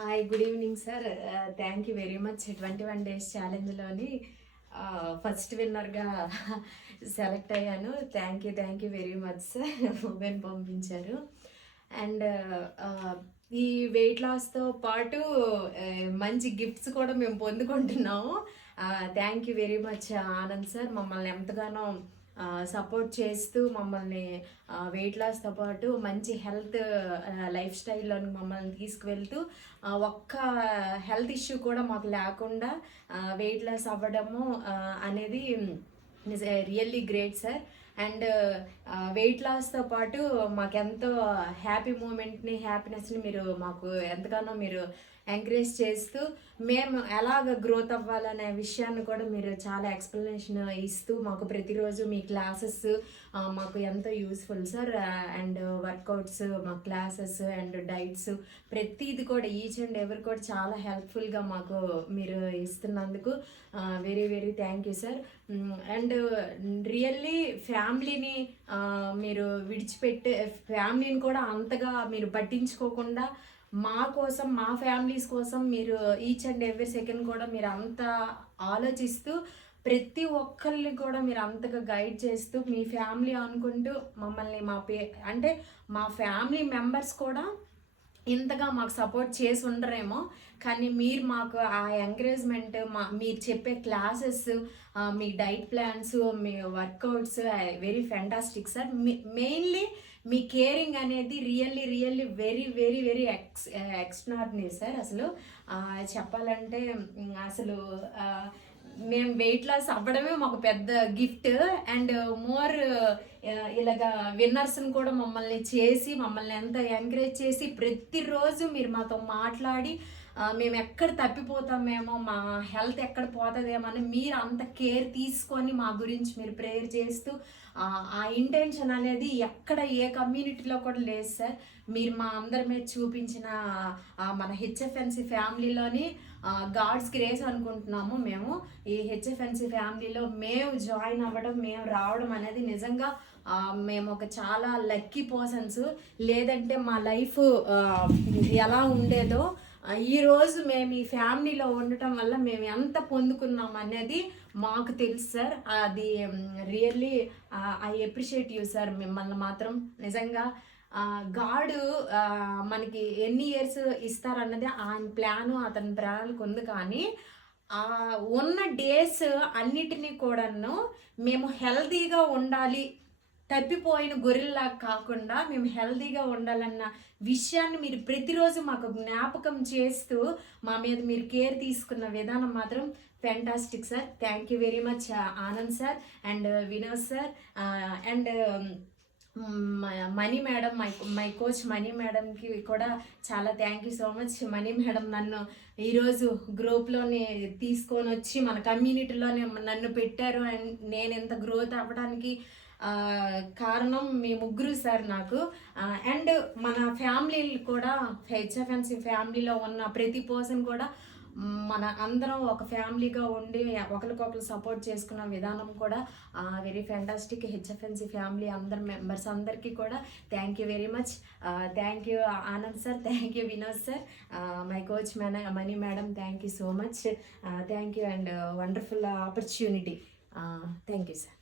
Hi, good evening sir. Thank you very much. 21 days ఛాలెంజ్లోని first విన్నర్గా select అయ్యాను. Thank you very much sir. Mobile పంపించారు. And ఈ weight లాస్తో పాటు మంచి గిఫ్ట్స్ కూడా మేము పొందుకుంటున్నాము. Thank you very much Anand sir. మమ్మల్ని ఎంతగానో సపోర్ట్ చేస్తూ మమ్మల్ని వెయిట్ లాస్తో పాటు మంచి హెల్త్ లైఫ్ స్టైల్లోని మమ్మల్ని తీసుకువెళ్తూ ఒక్క హెల్త్ ఇష్యూ కూడా మాకు లేకుండా వెయిట్ లాస్ అవ్వడము అనేది really great sir. And weight లాస్తో పాటు మాకెంతో హ్యాపీ మూమెంట్ని హ్యాపీనెస్ని మీరు మాకు ఎంతగానో మీరు ఎంకరేజ్ చేస్తూ మేము ఎలాగ గ్రోత్ అవ్వాలనే విషయాన్ని కూడా మీరు చాలా ఎక్స్ప్లెనేషన్ ఇస్తూ మాకు ప్రతిరోజు మీ క్లాసెస్ మాకు ఎంతో యూస్ఫుల్ సార్. అండ్ వర్కౌట్స్, మా క్లాసెస్ అండ్ డైట్స్ ప్రతిది కూడా ఈచ్ అండ్ ఎవరి కూడా చాలా హెల్ప్ఫుల్గా మాకు మీరు ఇస్తున్నందుకు very very thank you sir. And really ఫ్యామిలీని మీరు విడిచిపెట్టే ఫ్యామిలీని కూడా అంతగా మీరు పట్టించుకోకుండా మా కోసం, మా ఫ్యామిలీస్ కోసం మీరు ఈచ్ అండ్ ఎవ్రీ సెకండ్ కూడా మీరు అంత ఆలోచిస్తూ ప్రతి ఒక్కరిని కూడా మీరు అంతగా గైడ్ చేస్తూ మీ ఫ్యామిలీ అనుకుంటూ మమ్మల్ని అంటే మా ఫ్యామిలీ మెంబర్స్ కూడా ఇంతగా మాకు సపోర్ట్ చేసి ఉండరేమో, కానీ మీరు మాకు ఆ ఎంకరేజ్మెంట్, మీరు చెప్పే క్లాసెస్, మీ డైట్ ప్లాన్స్, మీ workouts very fantastic sir. Mainly మీ కేరింగ్ అనేది really really very very very extraordinary sir. అసలు చెప్పాలంటే అసలు మేము వెయిట్ లాస్ అవ్వడమే మాకు పెద్ద గిఫ్ట్. అండ్ మోర్ ఇలాగా విన్నర్స్ని కూడా మమ్మల్ని చేసి మమ్మల్ని ఎంత ఎంకరేజ్ చేసి ప్రతిరోజు మీరు మాతో మాట్లాడి మేము ఎక్కడ తప్పిపోతామేమో, మా హెల్త్ ఎక్కడ పోతుందేమో అని మీరు అంత కేర్ తీసుకొని మా గురించి మీరు ప్రేయర్ చేస్తూ ఆ ఇంటెన్షన్ అనేది ఎక్కడ ఏ కమ్యూనిటీలో కూడా లేదు సార్. మీరు మా అందరి మీద చూపించిన మన హెచ్ఎఫ్ఎన్సి ఫ్యామిలీలోని గాడ్స్ గ్రేస్ అనుకుంటున్నాము. మేము ఈ హెచ్ఎఫ్ఎన్సి ఫ్యామిలీలో మేము జాయిన్ అవ్వడం, మేము రావడం అనేది నిజంగా మేము ఒక చాలా లక్కీ పర్సన్స్. లేదంటే మా లైఫ్ ఎలా ఉండేదో ఈరోజు మేము ఈ ఫ్యామిలీలో ఉండటం వల్ల మేము ఎంత పొందుకున్నాం అనేది మాకు తెలుసు సార్. అది really I appreciate you sir. మిమ్మల్ని మాత్రం నిజంగా గాడు మనకి ఎన్ని ఇయర్స్ ఇస్తారన్నది ఆయన ప్లాను, అతని ప్రణాళిక ఉంది. కానీ ఉన్న డేస్ అన్నిటినీ కూడాను మేము హెల్తీగా ఉండాలి, తప్పిపోయిన గొర్రెల్లా కాకుండా మేము హెల్తీగా ఉండాలన్న విషయాన్ని మీరు ప్రతిరోజు మాకు జ్ఞాపకం చేస్తూ మా మీద మీరు కేర్ తీసుకున్న విధానం మాత్రం fantastic sir. Thank you very much Anand sir and Vinod sir and money madam, my coach money మేడంకి కూడా చాలా thank you so much. Money madam నన్ను ఈరోజు గ్రూప్లోని తీసుకొని వచ్చి మన కమ్యూనిటీలోనే నన్ను పెట్టారు. అండ్ నేను ఎంత గ్రోత్ అవ్వడానికి కారణం మీ ముగ్గురు సార్ నాకు. అండ్ మన ఫ్యామిలీ కూడా హెచ్ఎఫ్ఎన్సి ఫ్యామిలీలో ఉన్న ప్రతి పర్సన్ కూడా మన అందరం ఒక ఫ్యామిలీగా ఉండి ఒకరికొకరు సపోర్ట్ చేసుకున్న విధానం కూడా వెరీ ఫ్యాంటాస్టిక్. హెచ్ఎఫ్ఎన్సి ఫ్యామిలీ అందరి మెంబర్స్ అందరికీ కూడా thank you very much. Thank you Anand sir, thank you Vinod sir, my coach money madam, thank you so much. Thank you and wonderful opportunity. Thank you sir.